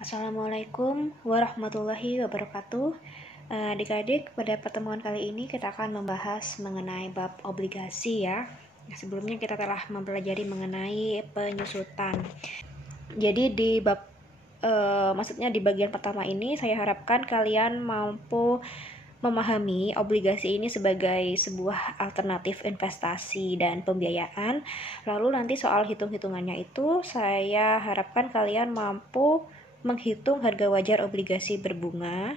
Assalamualaikum warahmatullahi wabarakatuh. Adik-adik, pada pertemuan kali ini kita akan membahas mengenai bab obligasi ya. Sebelumnya kita telah mempelajari mengenai penyusutan. Jadi di bab maksudnya di bagian pertama ini saya harapkan kalian mampu memahami obligasi ini sebagai sebuah alternatif investasi dan pembiayaan. Lalu nanti soal hitung-hitungannya itu saya harapkan kalian mampu menghitung harga wajar obligasi berbunga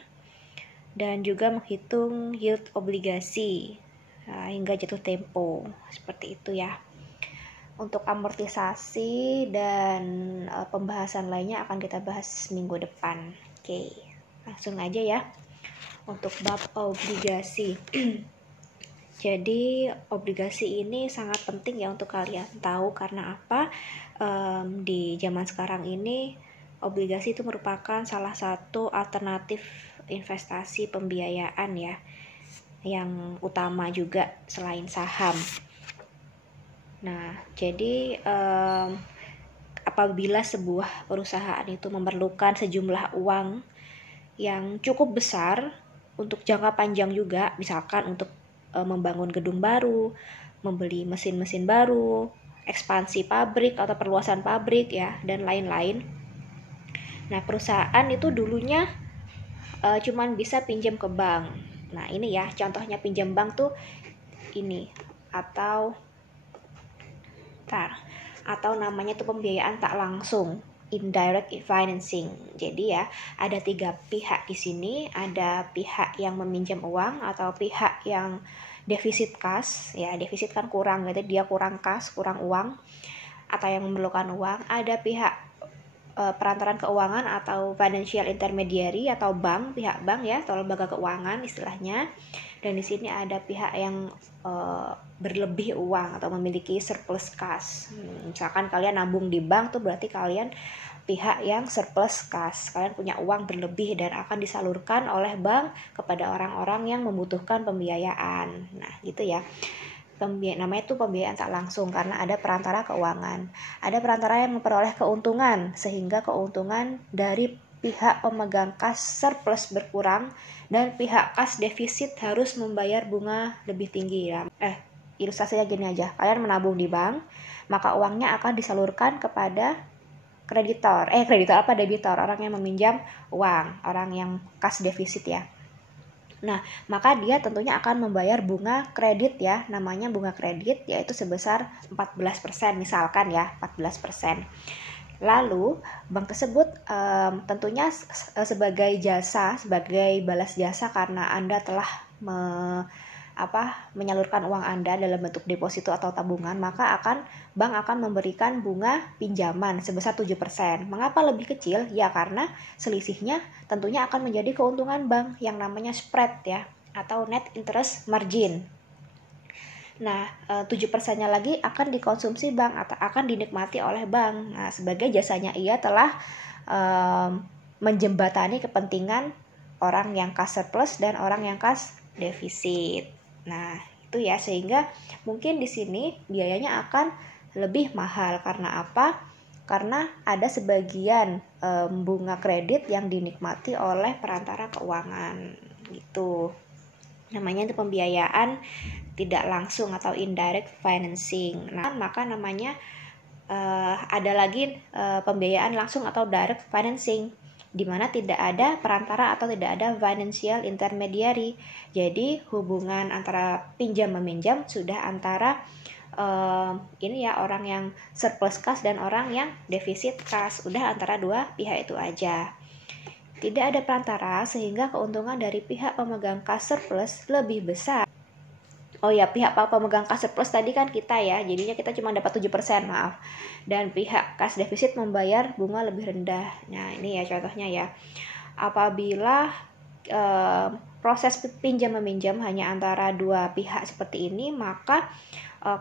dan juga menghitung yield obligasi hingga jatuh tempo. Seperti itu ya. Untuk amortisasi dan pembahasan lainnya akan kita bahas minggu depan. Oke, langsung aja ya. Untuk bab obligasi. Jadi obligasi ini sangat penting ya untuk kalian tahu karena apa? Di zaman sekarang ini obligasi itu merupakan salah satu alternatif investasi pembiayaan ya, yang utama juga selain saham. Nah, jadi apabila sebuah perusahaan itu memerlukan sejumlah uang yang cukup besar untuk jangka panjang juga, misalkan untuk membangun gedung baru, membeli mesin-mesin baru, ekspansi pabrik atau perluasan pabrik ya, dan lain-lain. Nah, perusahaan itu dulunya cuman bisa pinjam ke bank. Nah, ini ya contohnya pinjam bank tuh ini atau namanya tuh pembiayaan tak langsung, indirect financing. Jadi ya ada 3 pihak di sini, ada pihak yang meminjam uang atau pihak yang defisit kas, ya defisit kan kurang gitu, dia kurang kas, kurang uang atau yang memerlukan uang. Ada pihak perantaran keuangan atau financial intermediary atau bank, pihak bank ya, atau lembaga keuangan istilahnya. Dan di sini ada pihak yang berlebih uang atau memiliki surplus kas. Misalkan kalian nabung di bank tuh berarti kalian pihak yang surplus kas. Kalian punya uang berlebih dan akan disalurkan oleh bank kepada orang-orang yang membutuhkan pembiayaan. Nah, gitu ya. Namanya itu pembiayaan tak langsung karena ada perantara keuangan. Ada perantara yang memperoleh keuntungan sehingga keuntungan dari pihak pemegang kas surplus berkurang dan pihak kas defisit harus membayar bunga lebih tinggi ya. Ilustrasinya gini aja. Kalian menabung di bank, maka uangnya akan disalurkan kepada debitor, orang yang meminjam uang, orang yang kas defisit ya. Nah, maka dia tentunya akan membayar bunga kredit ya, namanya bunga kredit, yaitu sebesar 14% misalkan ya, 14%. Lalu bank tersebut tentunya sebagai balas jasa karena Anda telah menyalurkan uang Anda dalam bentuk deposito atau tabungan, maka bank akan memberikan bunga pinjaman sebesar 7%. Mengapa lebih kecil? Ya karena selisihnya tentunya akan menjadi keuntungan bank yang namanya spread ya, atau net interest margin. Nah, 7%-nya lagi akan dikonsumsi bank atau akan dinikmati oleh bank. Nah, sebagai jasanya ia telah menjembatani kepentingan orang yang kas surplus dan orang yang kas defisit. Nah, itu ya, sehingga mungkin di sini biayanya akan lebih mahal. Karena apa? Karena ada sebagian bunga kredit yang dinikmati oleh perantara keuangan gitu. Namanya itu pembiayaan tidak langsung atau indirect financing. Nah, maka namanya ada lagi pembiayaan langsung atau direct financing, di mana tidak ada perantara atau tidak ada financial intermediary. Jadi hubungan antara pinjam meminjam sudah antara ini ya, orang yang surplus kas dan orang yang defisit kas, udah antara dua pihak itu aja. Tidak ada perantara sehingga keuntungan dari pihak pemegang kas surplus lebih besar. Oh ya, pihak pemegang kas surplus tadi kan kita ya, jadinya kita cuma dapat 7%, maaf. Dan pihak kas defisit membayar bunga lebih rendah. Nah, ini ya contohnya ya. Apabila proses pinjam meminjam hanya antara dua pihak seperti ini, maka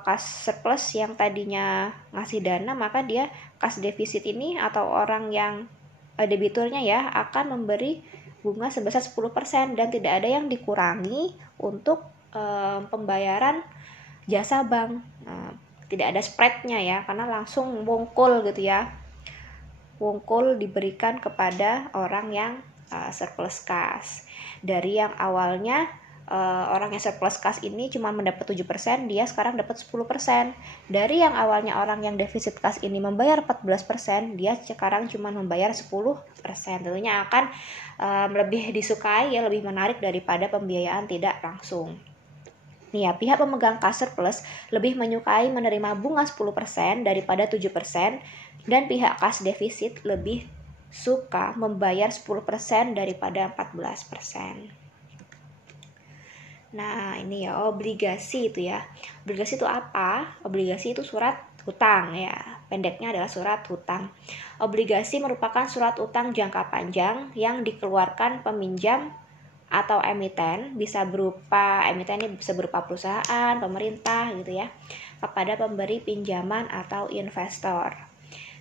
kas surplus yang tadinya ngasih dana, maka dia kas defisit ini atau orang yang debiturnya ya akan memberi bunga sebesar 10% dan tidak ada yang dikurangi untuk pembayaran jasa bank. Tidak ada spreadnya ya, karena langsung bongkol gitu ya. wungkul diberikan kepada orang yang surplus kas. Dari yang awalnya orang yang surplus kas ini cuma mendapat 7%, dia sekarang dapat 10%. Dari yang awalnya orang yang defisit kas ini membayar 14%, dia sekarang cuma membayar 10%. Tentunya akan lebih disukai ya, lebih menarik daripada pembiayaan tidak langsung. Nih ya, pihak pemegang kas surplus lebih menyukai menerima bunga 10% daripada 7%, dan pihak kas defisit lebih suka membayar 10% daripada 14%. Nah, ini ya obligasi itu ya. Obligasi itu apa? Obligasi itu surat hutang ya. Pendeknya adalah surat hutang. Obligasi merupakan surat hutang jangka panjang yang dikeluarkan peminjam atau emiten, emiten ini bisa berupa perusahaan, pemerintah gitu ya, kepada pemberi pinjaman atau investor.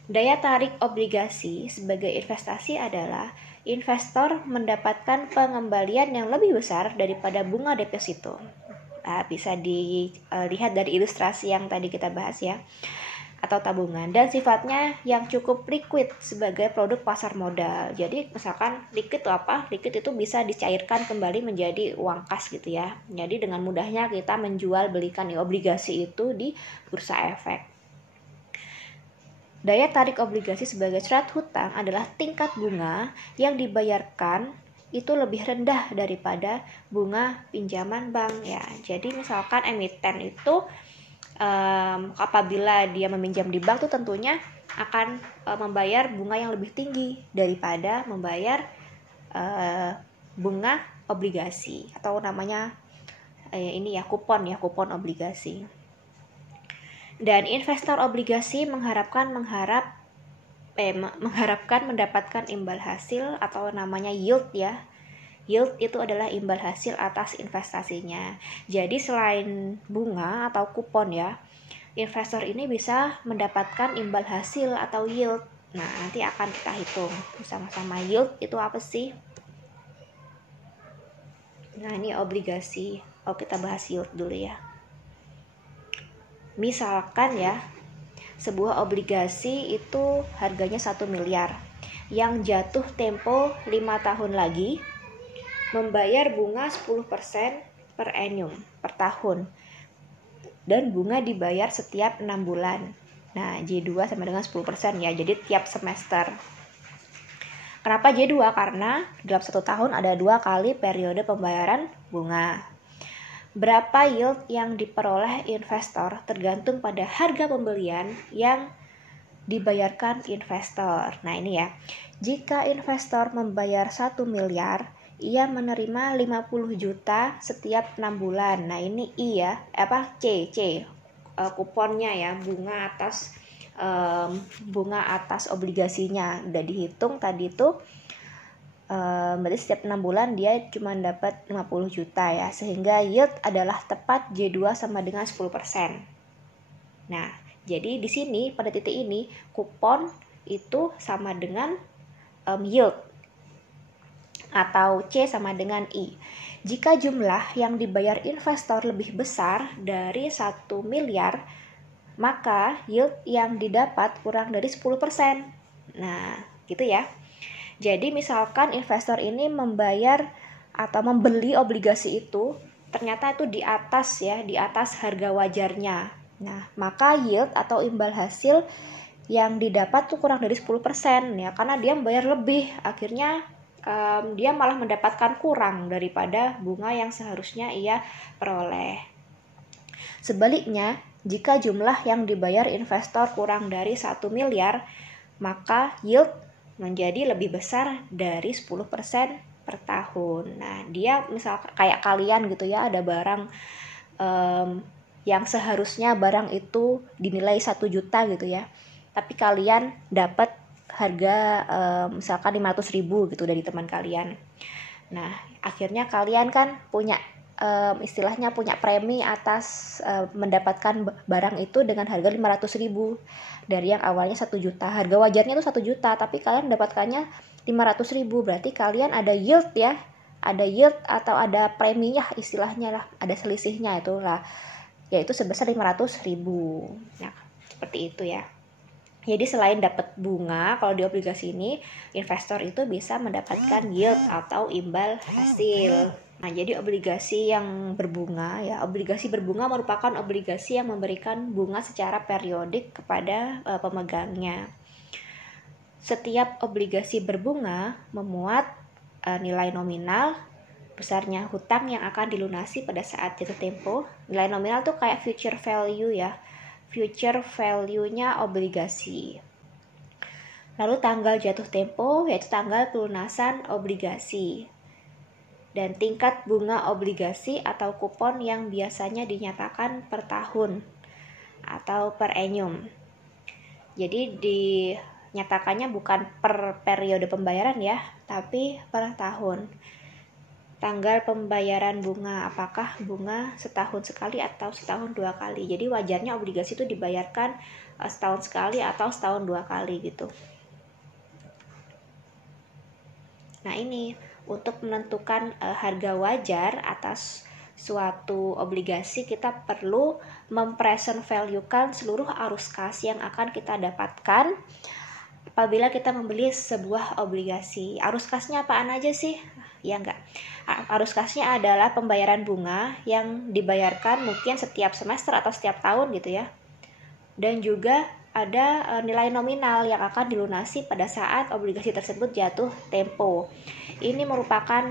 Daya tarik obligasi sebagai investasi adalah investor mendapatkan pengembalian yang lebih besar daripada bunga deposito. Nah, bisa dilihat dari ilustrasi yang tadi kita bahas ya, atau tabungan, dan sifatnya yang cukup liquid sebagai produk pasar modal. Jadi misalkan liquid itu apa? Liquid itu bisa dicairkan kembali menjadi uang kas gitu ya. Jadi dengan mudahnya kita menjual belikan obligasi itu di bursa efek. Daya tarik obligasi sebagai surat hutang adalah tingkat bunga yang dibayarkan itu lebih rendah daripada bunga pinjaman bank ya. Jadi misalkan emiten itu apabila dia meminjam di bank tuh tentunya akan membayar bunga yang lebih tinggi daripada membayar bunga obligasi, atau namanya ini ya kupon obligasi. Dan investor obligasi mengharapkan mendapatkan imbal hasil atau namanya yield ya. Yield itu adalah imbal hasil atas investasinya. Jadi selain bunga atau kupon ya, investor ini bisa mendapatkan imbal hasil atau yield. Nah, nanti akan kita hitung sama-sama. Yield itu apa sih? Nah, ini obligasi. Kita bahas yield dulu ya. Misalkan ya, sebuah obligasi itu harganya 1 miliar yang jatuh tempo 5 tahun lagi, membayar bunga 10% per annum, per tahun, dan bunga dibayar setiap 6 bulan. Nah, J2 sama dengan 10% ya, jadi tiap semester. Kenapa J2? Karena dalam 1 tahun ada 2 kali periode pembayaran bunga. Berapa yield yang diperoleh investor tergantung pada harga pembelian yang dibayarkan investor. Nah, ini ya, jika investor membayar 1 miliar, ia menerima 50 juta setiap 6 bulan. Nah, ini I ya, C, kuponnya ya, bunga atas obligasinya udah dihitung tadi tuh. Berarti setiap 6 bulan dia cuma dapat 50 juta ya, sehingga yield adalah tepat J2 sama dengan 10%. Nah, jadi di sini pada titik ini kupon itu sama dengan yield, atau C sama dengan I. Jika jumlah yang dibayar investor lebih besar dari 1 miliar, maka yield yang didapat kurang dari 10%. Nah, gitu ya. Jadi misalkan investor ini membayar atau membeli obligasi itu, ternyata itu di atas harga wajarnya. Nah, maka yield atau imbal hasil yang didapat tuh kurang dari 10% ya, karena dia membayar lebih, akhirnya dia malah mendapatkan kurang daripada bunga yang seharusnya ia peroleh. Sebaliknya, jika jumlah yang dibayar investor kurang dari 1 miliar, maka yield menjadi lebih besar dari 10% per tahun. Nah, dia misal kayak kalian gitu ya, ada barang yang seharusnya barang itu dinilai 1 juta gitu ya, tapi kalian dapat harga misalkan 500.000 gitu dari teman kalian. Nah, akhirnya kalian kan punya istilahnya punya premi atas mendapatkan barang itu dengan harga 500.000 dari yang awalnya 1 juta. Harga wajarnya itu 1 juta, tapi kalian mendapatkannya 500.000. Berarti kalian ada yield ya, ada yield atau ada preminya istilahnya lah, ada selisihnya itu lah, yaitu sebesar 500.000. Nah, seperti itu ya. Jadi selain dapat bunga, kalau di obligasi ini investor itu bisa mendapatkan yield atau imbal hasil. Nah, jadi obligasi yang berbunga ya, obligasi berbunga merupakan obligasi yang memberikan bunga secara periodik kepada pemegangnya. Setiap obligasi berbunga memuat nilai nominal besarnya hutang yang akan dilunasi pada saat jatuh tempo. Nilai nominal tuh kayak future value ya, future value-nya obligasi. Lalu tanggal jatuh tempo yaitu tanggal pelunasan obligasi. Dan tingkat bunga obligasi atau kupon yang biasanya dinyatakan per tahun atau per annum. Jadi dinyatakannya bukan per periode pembayaran ya, tapi per tahun. Tanggal pembayaran bunga, apakah bunga setahun sekali atau setahun 2 kali. Jadi wajarnya obligasi itu dibayarkan setahun sekali atau setahun 2 kali gitu. Nah, ini untuk menentukan harga wajar atas suatu obligasi, kita perlu mempresent value-kan seluruh arus kas yang akan kita dapatkan apabila kita membeli sebuah obligasi. Arus kasnya apaan aja sih? Ya enggak. Arus kasnya adalah pembayaran bunga yang dibayarkan mungkin setiap semester atau setiap tahun gitu ya. Dan juga ada nilai nominal yang akan dilunasi pada saat obligasi tersebut jatuh tempo. Ini merupakan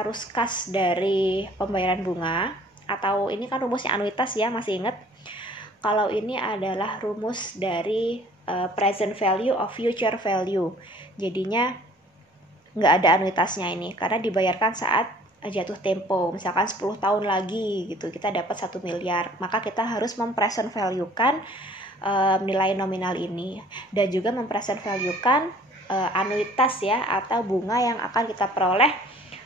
arus kas dari pembayaran bunga, atau ini kan rumusnya anuitas ya, masih ingat? Kalau ini adalah rumus dari present value of future value. Jadinya nggak ada anuitasnya ini, karena dibayarkan saat jatuh tempo. Misalkan 10 tahun lagi gitu, kita dapat 1 miliar. Maka kita harus mempresent value-kan nilai nominal ini. Dan juga mempresent value-kan anuitas ya, atau bunga yang akan kita peroleh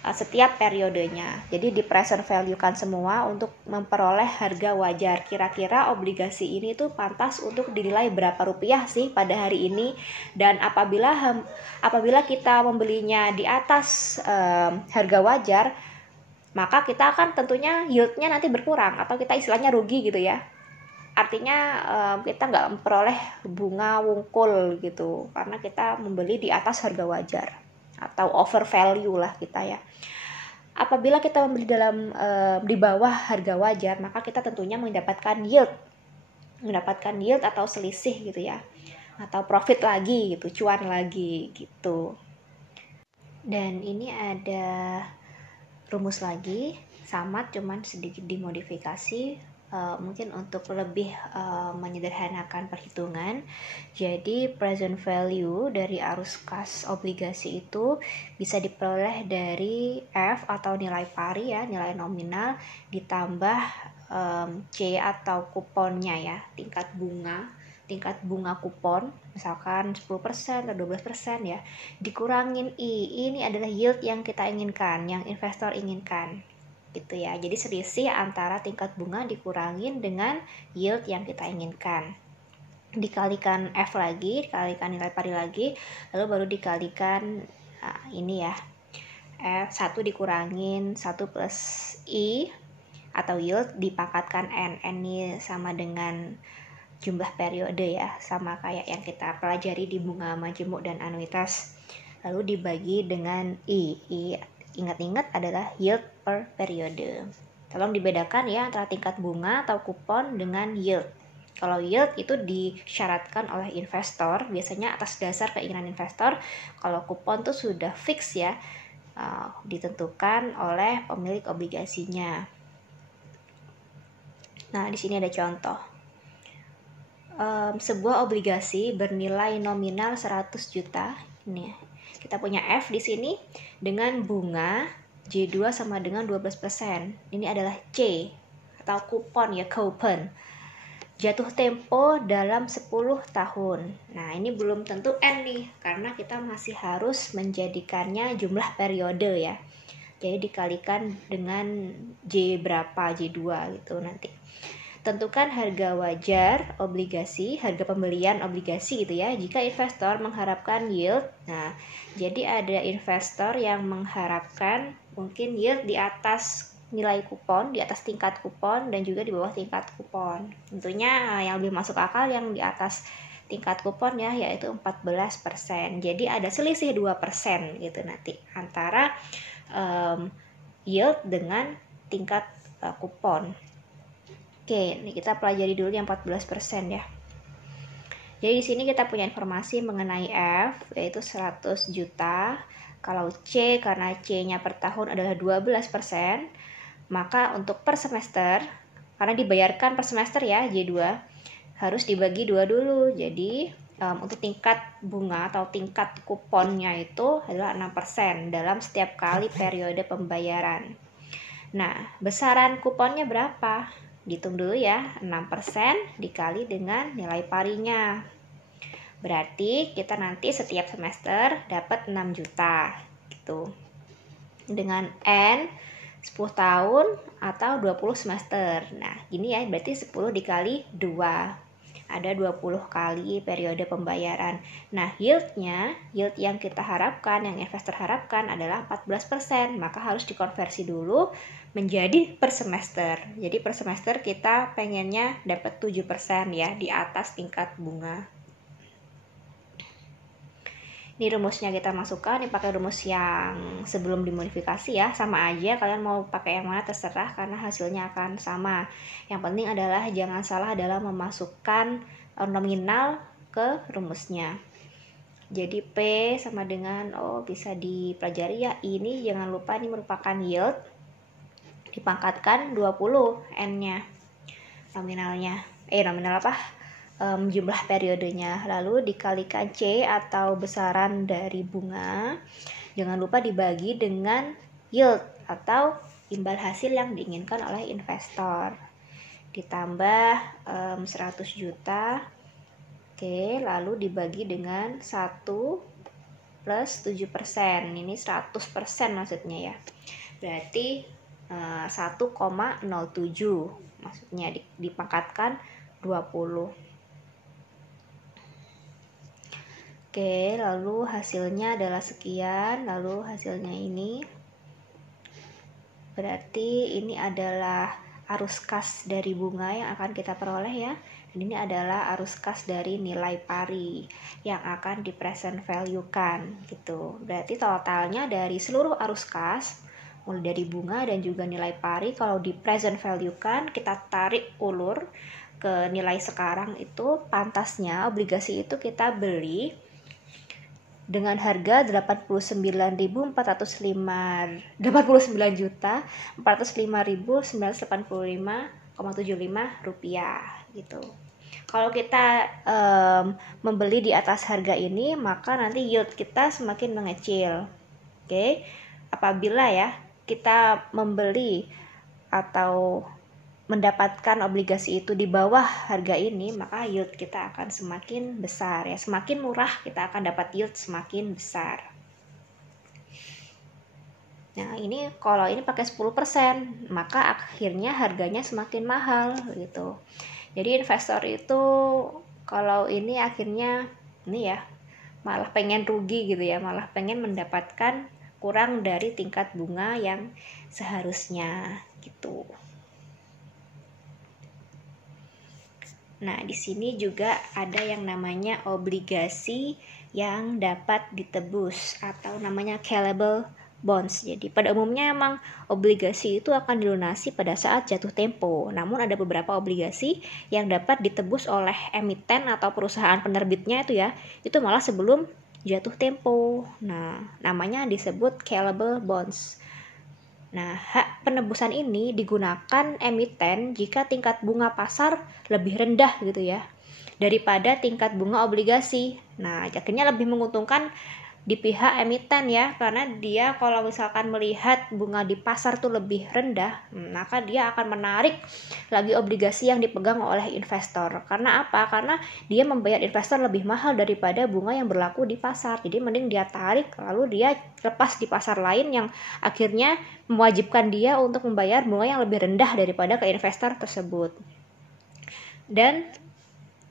setiap periodenya. Jadi di present value-kan semua untuk memperoleh harga wajar. Kira-kira obligasi ini tuh pantas untuk dinilai berapa rupiah sih pada hari ini. Dan apabila kita membelinya di atas harga wajar, maka kita akan tentunya yield-nya nanti berkurang atau kita istilahnya rugi gitu ya. Artinya kita nggak memperoleh bunga wungkul gitu, karena kita membeli di atas harga wajar atau over value lah kita ya. Apabila kita membeli di bawah harga wajar, maka kita tentunya mendapatkan yield atau selisih gitu ya, atau profit lagi gitu, cuan lagi gitu. Dan ini ada rumus lagi, sama cuman sedikit dimodifikasi. Mungkin untuk lebih menyederhanakan perhitungan. Jadi present value dari arus kas obligasi itu bisa diperoleh dari F atau nilai pari ya, nilai nominal, ditambah C atau kuponnya ya, tingkat bunga kupon, misalkan 10% atau 12% ya, dikurangin I. Ini adalah yield yang kita inginkan, yang investor inginkan gitu ya. Jadi selisih antara tingkat bunga dikurangin dengan yield yang kita inginkan. Dikalikan F lagi, dikalikan nilai pari lagi, lalu baru dikalikan ini ya. F1 dikurangin 1 plus I atau yield dipangkatkan N. N ini sama dengan jumlah periode ya, sama kayak yang kita pelajari di bunga majemuk dan anuitas. Lalu dibagi dengan I. Ingat-ingat adalah yield per periode. Tolong dibedakan ya antara tingkat bunga atau kupon dengan yield. Kalau yield itu disyaratkan oleh investor, biasanya atas dasar keinginan investor. Kalau kupon tuh sudah fix ya, ditentukan oleh pemilik obligasinya. Nah, di sini ada contoh. Sebuah obligasi bernilai nominal 100 juta. Ini kita punya F di sini dengan bunga J2 sama dengan 12%. Ini adalah C atau kupon ya, coupon. Jatuh tempo dalam 10 tahun. Nah, ini belum tentu N nih, karena kita masih harus menjadikannya jumlah periode ya. Jadi dikalikan dengan J berapa, J2 gitu nanti. Tentukan harga wajar obligasi, harga pembelian obligasi gitu ya, jika investor mengharapkan yield. Nah, jadi ada investor yang mengharapkan mungkin yield di atas nilai kupon, di atas tingkat kupon, dan juga di bawah tingkat kupon. Tentunya yang lebih masuk akal yang di atas tingkat kuponnya yaitu 14%. Jadi ada selisih 2% gitu nanti antara yield dengan tingkat kupon. Oke, ini kita pelajari dulu yang 14% ya. Jadi di sini kita punya informasi mengenai F yaitu 100 juta. Kalau C karena C-nya per tahun adalah 12%, maka untuk per semester karena dibayarkan per semester ya J2 harus dibagi 2 dulu. Jadi untuk tingkat bunga atau tingkat kuponnya itu adalah 6% dalam setiap kali periode pembayaran. Nah, besaran kuponnya berapa? Dihitung dulu ya, 6% dikali dengan nilai parinya. Berarti kita nanti setiap semester dapat 6 juta gitu. Dengan N 10 tahun atau 20 semester. Nah, gini ya, berarti 10 dikali 2. Ada 20 kali periode pembayaran. Nah, yield yang kita harapkan, yang investor harapkan adalah 14%. Maka harus dikonversi dulu menjadi per semester. Jadi per semester kita pengennya dapat 7% ya, di atas tingkat bunga. Ini rumusnya kita masukkan, ini pakai rumus yang sebelum dimodifikasi ya, sama aja, kalian mau pakai yang mana terserah karena hasilnya akan sama. Yang penting adalah jangan salah dalam memasukkan nominal ke rumusnya. Jadi P sama dengan, bisa dipelajari ya, ini jangan lupa ini merupakan yield, dipangkatkan 20 N-nya, nominal apa? Jumlah periodenya, lalu dikalikan C atau besaran dari bunga, jangan lupa dibagi dengan yield atau imbal hasil yang diinginkan oleh investor, ditambah 100 juta. Oke, lalu dibagi dengan 1 plus 7%, ini 100% maksudnya ya, berarti 1,07 maksudnya dipangkatkan 20. Oke, lalu hasilnya adalah sekian, lalu hasilnya ini berarti ini adalah arus kas dari bunga yang akan kita peroleh ya. Dan ini adalah arus kas dari nilai pari yang akan di present value kan gitu. Berarti totalnya dari seluruh arus kas mulai dari bunga dan juga nilai pari, kalau di present value kan kita tarik ulur ke nilai sekarang, itu pantasnya obligasi itu kita beli dengan harga 89.405 rupiah gitu. Kalau kita membeli di atas harga ini, maka nanti yield kita semakin mengecil. Oke, apabila ya kita membeli atau mendapatkan obligasi itu di bawah harga ini, maka yield kita akan semakin besar ya. Semakin murah kita akan dapat yield semakin besar. Nah, ini kalau ini pakai 10%, maka akhirnya harganya semakin mahal gitu. Jadi investor itu kalau ini akhirnya ini ya malah pengen rugi gitu ya, malah pengen mendapatkan kurang dari tingkat bunga yang seharusnya gitu. Nah, di sini juga ada yang namanya obligasi yang dapat ditebus atau namanya callable bonds. Jadi pada umumnya emang obligasi itu akan dilunasi pada saat jatuh tempo. Namun ada beberapa obligasi yang dapat ditebus oleh emiten atau perusahaan penerbitnya itu ya, itu malah sebelum jatuh tempo. Nah, namanya disebut callable bonds. Nah, hak penebusan ini digunakan emiten jika tingkat bunga pasar lebih rendah gitu ya daripada tingkat bunga obligasi. Nah, akhirnya lebih menguntungkan di pihak emiten ya, karena dia kalau misalkan melihat bunga di pasar tuh lebih rendah, maka dia akan menarik lagi obligasi yang dipegang oleh investor. Karena apa? Karena dia membayar investor lebih mahal daripada bunga yang berlaku di pasar. Jadi mending dia tarik lalu dia lepas di pasar lain yang akhirnya mewajibkan dia untuk membayar bunga yang lebih rendah daripada ke investor tersebut. Dan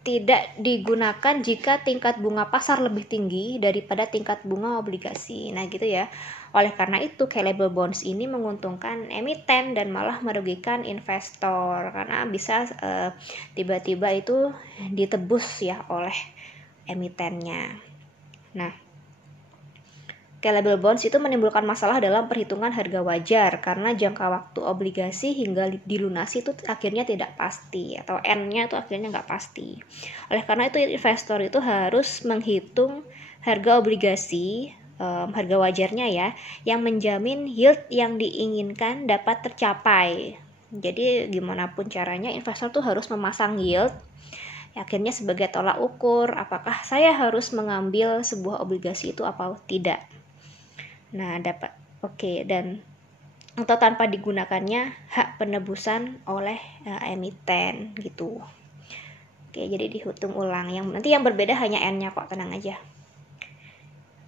tidak digunakan jika tingkat bunga pasar lebih tinggi daripada tingkat bunga obligasi. Nah gitu ya. Oleh karena itu callable bonds ini menguntungkan emiten dan malah merugikan investor karena bisa tiba-tiba itu ditebus ya oleh emitennya. Nah, callable bonds itu menimbulkan masalah dalam perhitungan harga wajar karena jangka waktu obligasi hingga dilunasi itu akhirnya tidak pasti, atau N-nya itu akhirnya nggak pasti. Oleh karena itu investor itu harus menghitung harga obligasi, harga wajarnya ya, yang menjamin yield yang diinginkan dapat tercapai. Jadi gimana pun caranya investor tuh harus memasang yield, akhirnya sebagai tolak ukur apakah saya harus mengambil sebuah obligasi itu apa tidak. Nah, dan atau tanpa digunakannya hak penebusan oleh emiten gitu. Oke, jadi dihitung ulang. Nanti yang berbeda hanya N-nya kok, tenang aja.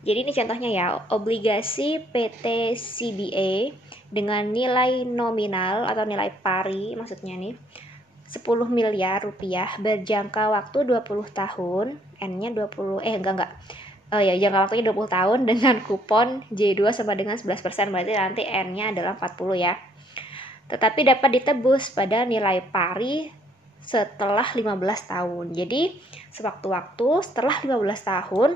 Jadi ini contohnya ya, obligasi PT CBA dengan nilai nominal atau nilai pari maksudnya nih 10 miliar rupiah berjangka waktu 20 tahun, N-nya 20 jangka waktunya 20 tahun dengan kupon J2 sama dengan 11%, berarti nanti N-nya adalah 40 ya. Tetapi dapat ditebus pada nilai pari setelah 15 tahun. Jadi sewaktu-waktu setelah 15 tahun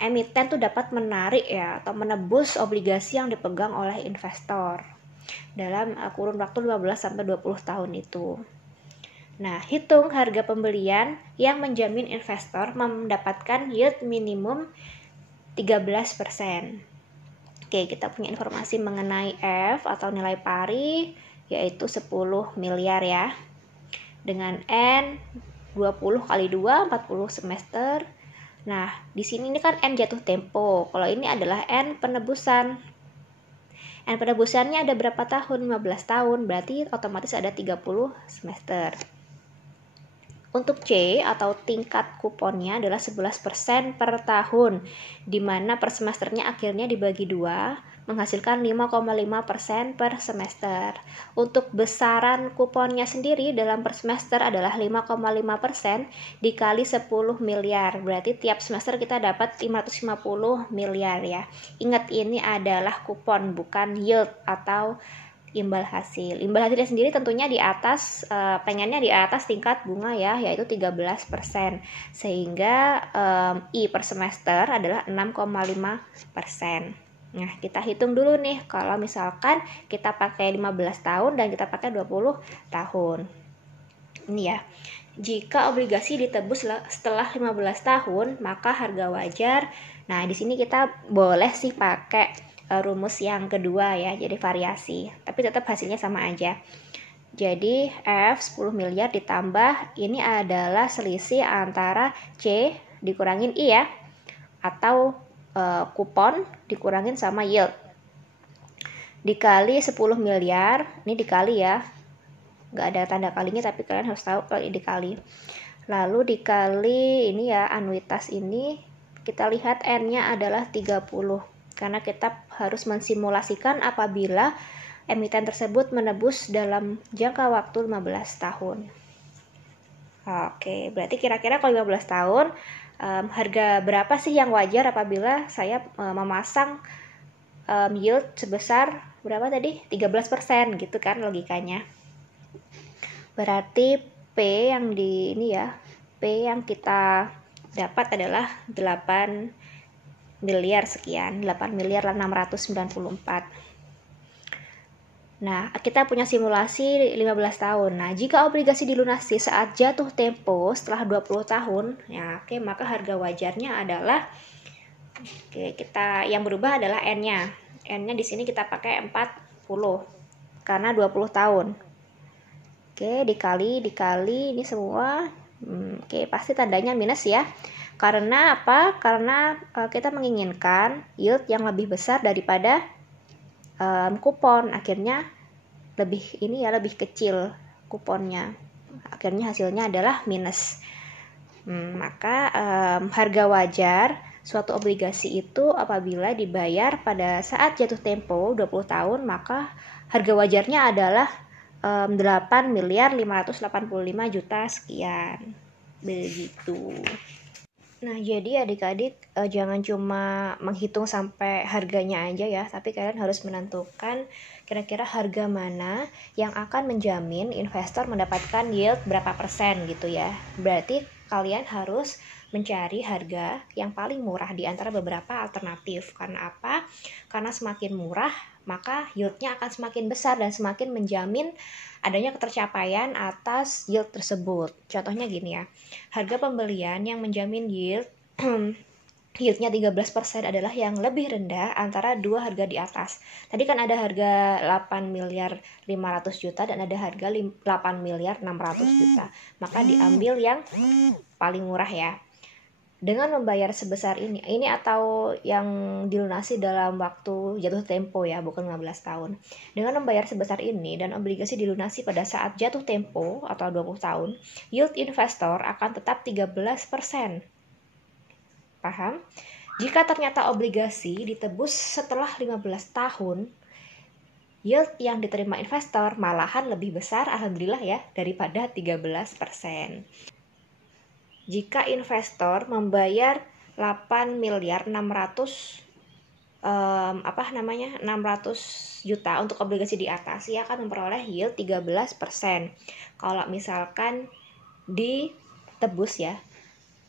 emiten tuh dapat menarik ya atau menebus obligasi yang dipegang oleh investor dalam kurun waktu 15 sampai 20 tahun itu. Nah, hitung harga pembelian yang menjamin investor mendapatkan yield minimum 13%. Oke, kita punya informasi mengenai F atau nilai pari yaitu 10 miliar ya. Dengan N 20 kali 2 40 semester. Nah, di sini ini kan N jatuh tempo. Kalau ini adalah N penebusan. N penebusannya ada berapa tahun? 15 tahun. Berarti otomatis ada 30 semester. Untuk C atau tingkat kuponnya adalah 11% per tahun, di mana per semesternya akhirnya dibagi 2, menghasilkan 5,5% per semester. Untuk besaran kuponnya sendiri dalam per semester adalah 5,5% dikali 10 miliar. Berarti tiap semester kita dapat 550 miliar ya. Ingat, ini adalah kupon, bukan yield atau imbal hasil. Imbal hasilnya sendiri tentunya di atas, pengennya di atas tingkat bunga ya, yaitu 13%. Sehingga I per semester adalah 6,5%. Nah, kita hitung dulu nih, kalau misalkan kita pakai 15 tahun dan kita pakai 20 tahun. Ini ya. Jika obligasi ditebus setelah 15 tahun, maka harga wajar. Nah, di sini kita boleh sih pakai rumus yang kedua ya, jadi variasi, tapi tetap hasilnya sama aja. Jadi F 10 miliar ditambah, ini adalah selisih antara C dikurangin I ya, atau kupon dikurangin sama yield, dikali 10 miliar, ini dikali ya, nggak ada tanda kalinya tapi kalian harus tahu kalau dikali, lalu dikali ini ya, anuitas ini kita lihat N-nya adalah 30, karena kita harus mensimulasikan apabila emiten tersebut menebus dalam jangka waktu 15 tahun. Oke, berarti kira-kira kalau 15 tahun, harga berapa sih yang wajar apabila saya memasang yield sebesar berapa tadi? 13% gitu kan logikanya. Berarti P yang di ini ya, P yang kita dapat adalah 8 miliar sekian, 8 miliar 694. Nah, kita punya simulasi 15 tahun. Nah, jika obligasi dilunasi saat jatuh tempo setelah 20 tahun, ya maka harga wajarnya adalah kita yang berubah adalah N-nya. N-nya di sini kita pakai 40 karena 20 tahun. Dikali ini semua. Pasti tandanya minus ya. Karena apa? Karena kita menginginkan yield yang lebih besar daripada kupon. Akhirnya lebih kecil kuponnya. Akhirnya hasilnya adalah minus. Maka harga wajar suatu obligasi itu apabila dibayar pada saat jatuh tempo 20 tahun, maka harga wajarnya adalah 8 miliar 585 juta sekian. Begitu. Nah, jadi adik-adik jangan cuma menghitung sampai harganya aja ya, tapi kalian harus menentukan kira-kira harga mana yang akan menjamin investor mendapatkan yield berapa persen gitu ya. Berarti kalian harus mencari harga yang paling murah di antara beberapa alternatif. Karena apa? Karena semakin murah, maka yieldnya akan semakin besar dan semakin menjamin adanya ketercapaian atas yield tersebut. Contohnya gini ya, harga pembelian yang menjamin yield yieldnya 13% adalah yang lebih rendah antara dua harga di atas. Tadi kan ada harga 8 miliar 500 juta dan ada harga 8 miliar 600 juta. Maka diambil yang paling murah ya. Dengan membayar sebesar ini atau yang dilunasi dalam waktu jatuh tempo ya, bukan 15 tahun. Dengan membayar sebesar ini dan obligasi dilunasi pada saat jatuh tempo atau 20 tahun, yield investor akan tetap 13%. Paham? Jika ternyata obligasi ditebus setelah 15 tahun, yield yang diterima investor malahan lebih besar, alhamdulillah ya, daripada 13%. Jika investor membayar 8 miliar 600 juta untuk obligasi di atas, ia akan memperoleh yield 13%. Kalau misalkan ditebus ya,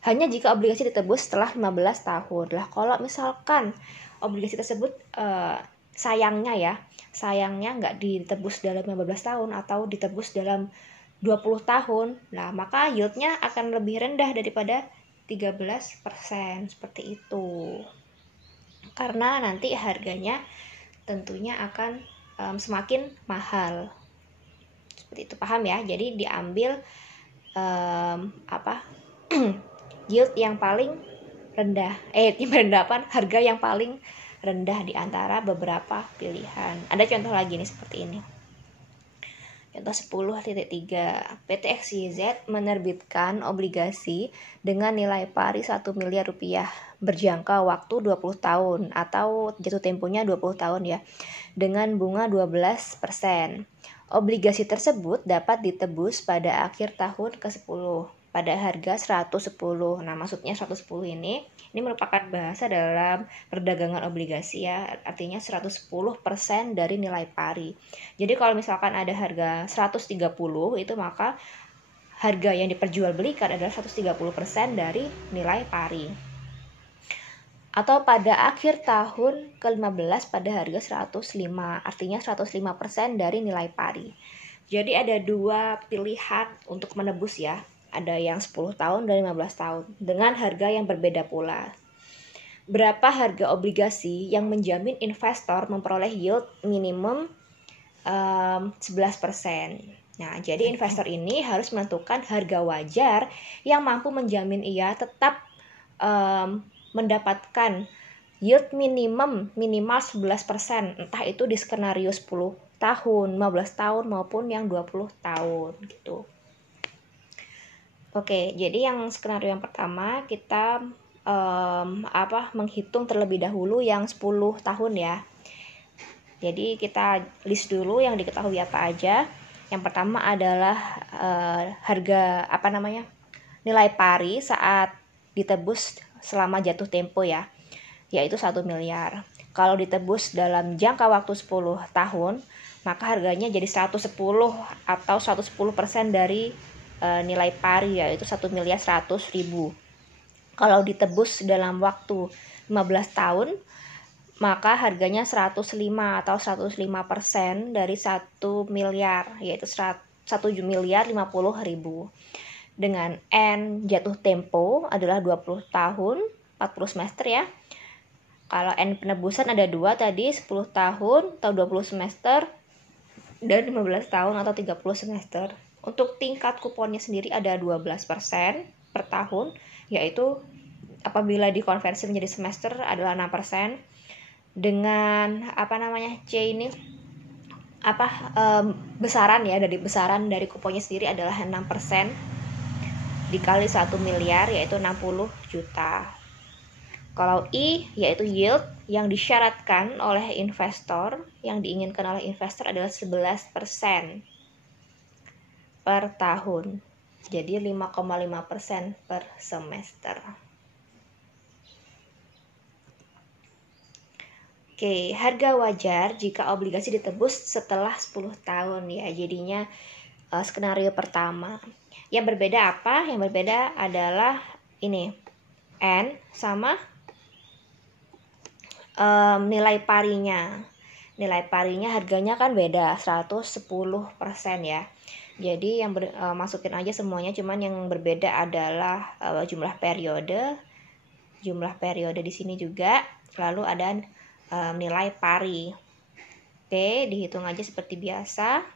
hanya jika obligasi ditebus setelah 15 tahun. Lah kalau misalkan obligasi tersebut sayangnya nggak ditebus dalam 15 tahun atau ditebus dalam 20 tahun, nah maka yieldnya akan lebih rendah daripada 13%, seperti itu. Karena nanti harganya tentunya akan semakin mahal. Seperti itu, paham ya? Jadi diambil yield yang paling rendah, harga yang paling rendah di antara beberapa pilihan. Ada contoh lagi nih seperti ini. Contoh 10.3, PT XYZ menerbitkan obligasi dengan nilai pari 1 miliar rupiah berjangka waktu 20 tahun atau jatuh temponya 20 tahun ya, dengan bunga 12%. Obligasi tersebut dapat ditebus pada akhir tahun ke-10 pada harga 110. Nah, maksudnya 110 ini merupakan bahasa dalam perdagangan obligasi ya, artinya 110% dari nilai pari. Jadi kalau misalkan ada harga 130 itu, maka harga yang diperjualbelikan adalah 130% dari nilai pari. Atau pada akhir tahun ke-15 pada harga 105, artinya 105% dari nilai pari. Jadi ada dua pilihan untuk menebus ya. Ada yang 10 tahun dan 15 tahun dengan harga yang berbeda pula. Berapa harga obligasi yang menjamin investor memperoleh yield minimum 11%. Nah, jadi investor ini harus menentukan harga wajar yang mampu menjamin ia tetap mendapatkan yield minimal 11%, entah itu di skenario 10 tahun, 15 tahun maupun yang 20 tahun gitu. Oke, jadi yang skenario yang pertama kita menghitung terlebih dahulu yang 10 tahun ya. Jadi kita list dulu yang diketahui apa aja. Yang pertama adalah harga nilai pari saat ditebus selama jatuh tempo ya, yaitu 1 miliar. Kalau ditebus dalam jangka waktu 10 tahun, maka harganya jadi 110 atau 110% dari nilai pari, yaitu 1 miliar 100 ribu. Kalau ditebus dalam waktu 15 tahun, maka harganya 105 atau 105% dari 1 miliar, yaitu 1 miliar 50 ribu. Dengan N jatuh tempo adalah 20 tahun, 40 semester ya. Kalau N penebusan ada 2 tadi, 10 tahun atau 20 semester, dan 15 tahun atau 30 semester. Untuk tingkat kuponnya sendiri ada 12% per tahun, yaitu apabila dikonversi menjadi semester adalah 6%. Dengan C ini besaran dari kuponnya sendiri adalah 6% dikali 1 miliar, yaitu 60 juta. Kalau I yaitu yield yang disyaratkan oleh investor, yang diinginkan oleh investor adalah 11% per tahun. Jadi 5,5% per semester. Oke, harga wajar jika obligasi ditebus setelah 10 tahun ya. Jadinya skenario pertama. Yang berbeda apa? Yang berbeda adalah ini. N sama nilai parinya. Nilai parinya harganya kan beda 110% ya. Jadi yang masukin aja semuanya, cuman yang berbeda adalah jumlah periode di sini juga, lalu ada nilai pari. Oke, dihitung aja seperti biasa.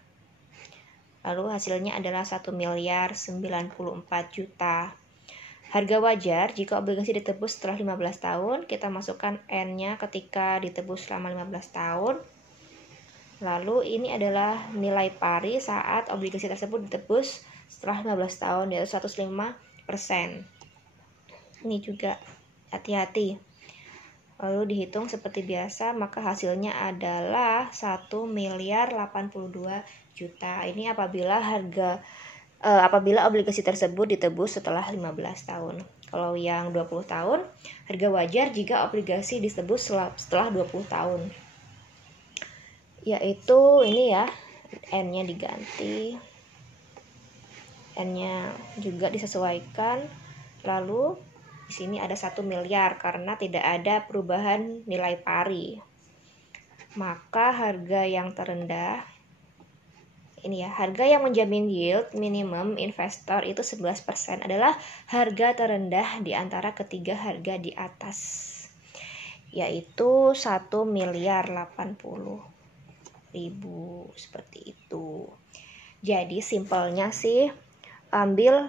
Lalu hasilnya adalah 1.094 juta. Harga wajar jika obligasi ditebus setelah 15 tahun, kita masukkan N-nya ketika ditebus selama 15 tahun. Lalu ini adalah nilai pari saat obligasi tersebut ditebus setelah 15 tahun, yaitu 105%. Ini juga hati-hati. Lalu dihitung seperti biasa, maka hasilnya adalah 1.082 juta. Ini apabila obligasi tersebut ditebus setelah 15 tahun. Kalau yang 20 tahun, harga wajar jika obligasi ditebus setelah 20 tahun. Yaitu ini ya, N-nya diganti. N-nya juga disesuaikan. Lalu di sini ada 1 miliar karena tidak ada perubahan nilai pari. Maka harga yang terendah ini ya, harga yang menjamin yield minimum investor itu 11% adalah harga terendah di antara ketiga harga di atas, yaitu 1.080.000, seperti itu. Jadi simpelnya sih ambil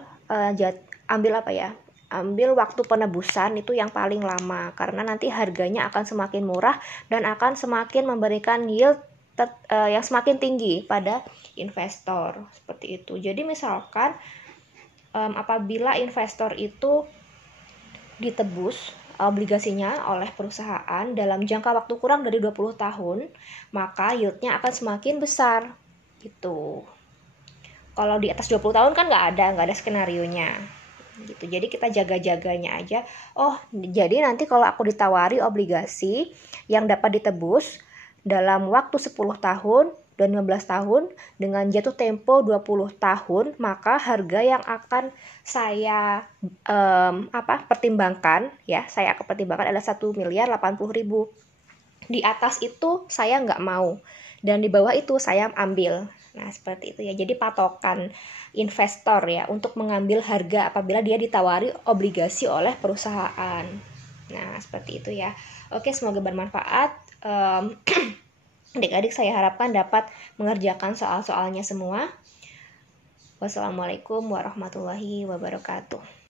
waktu penebusan itu yang paling lama, karena nanti harganya akan semakin murah dan akan semakin memberikan yield yang semakin tinggi pada investor, seperti itu. Jadi misalkan apabila investor itu ditebus obligasinya oleh perusahaan dalam jangka waktu kurang dari 20 tahun, maka yieldnya akan semakin besar gitu. Kalau di atas 20 tahun kan nggak ada skenarionya gitu. Jadi kita jaga-jaganya aja. Oh, jadi nanti kalau aku ditawari obligasi yang dapat ditebus dalam waktu 10 tahun dan 15 tahun dengan jatuh tempo 20 tahun, maka harga yang akan saya pertimbangkan adalah 1.080.000. Di atas itu saya nggak mau dan di bawah itu saya ambil. Nah, seperti itu ya. Jadi patokan investor ya untuk mengambil harga apabila dia ditawari obligasi oleh perusahaan. Nah, seperti itu ya. Oke, semoga bermanfaat. Adik-adik saya harapkan dapat mengerjakan soal-soalnya semua. Wassalamualaikum warahmatullahi wabarakatuh.